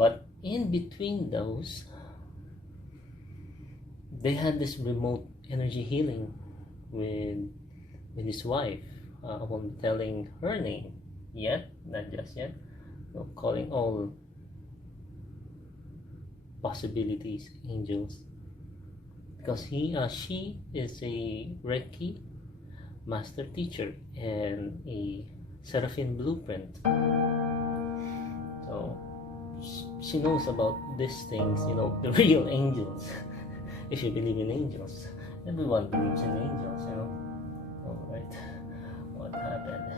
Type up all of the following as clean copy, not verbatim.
But in between those, they had this remote energy healing with his wife, upon telling her name yet, not just yet, calling all possibilities angels, because she is a Reiki master teacher and a Seraphim blueprint. So she knows about these things, the real angels. If you believe in angels, everyone believes in angels, Alright, what happened?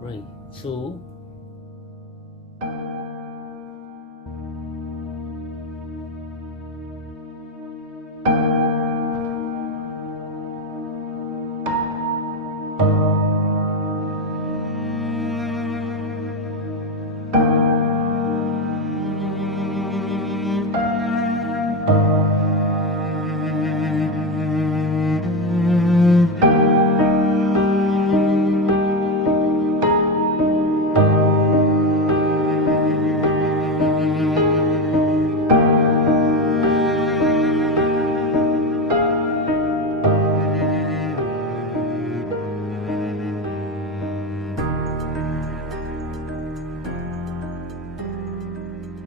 Right. So